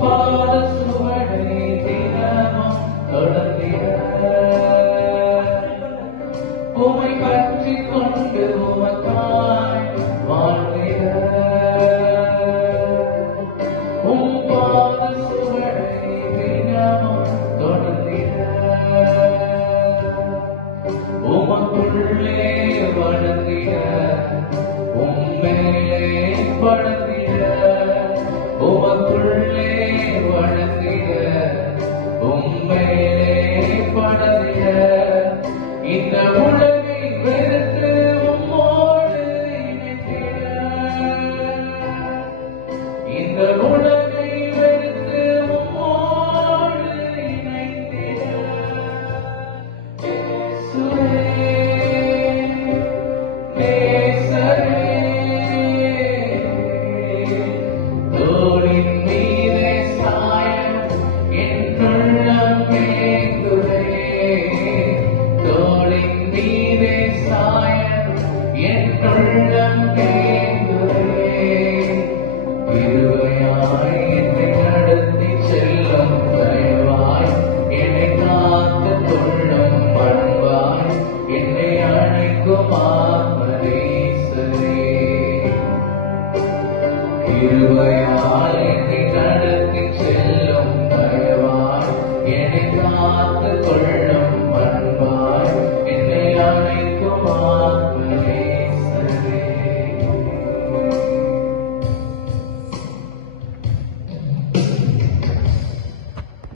பாத சுவடை தினமும் தொடர்ந்திட உம்மை பற்றிக் கொண்டு உமக்காய் வாழ்ந்திட உம் பாத சுவடை தினமும் தொடர்ந்திட உமக்குள்ளே வளர்ந்திட உம்மேலே படர்ந்திட உமக்குள்ளே வளர்ந்திட உம்மேலே படர்ந்திட இந்த உலகை வெறுத்து உம்மோடு இணைந்திட இந்த உலகை வெறுத்து உம்மோடு இணைந்திட இயேசுவே நேசரே தோளின் மீதே சாய என்னுள்ளம் ஏங்குதே தோளின் மீதே சாய என்னுள்ளம் ஏங்குதே கிருபையாய் என்னை நடத்தி செல்லும் தயவாய் என்னை காத்து கொள்ளும் பண்பாய் என்னை அழைக்குமா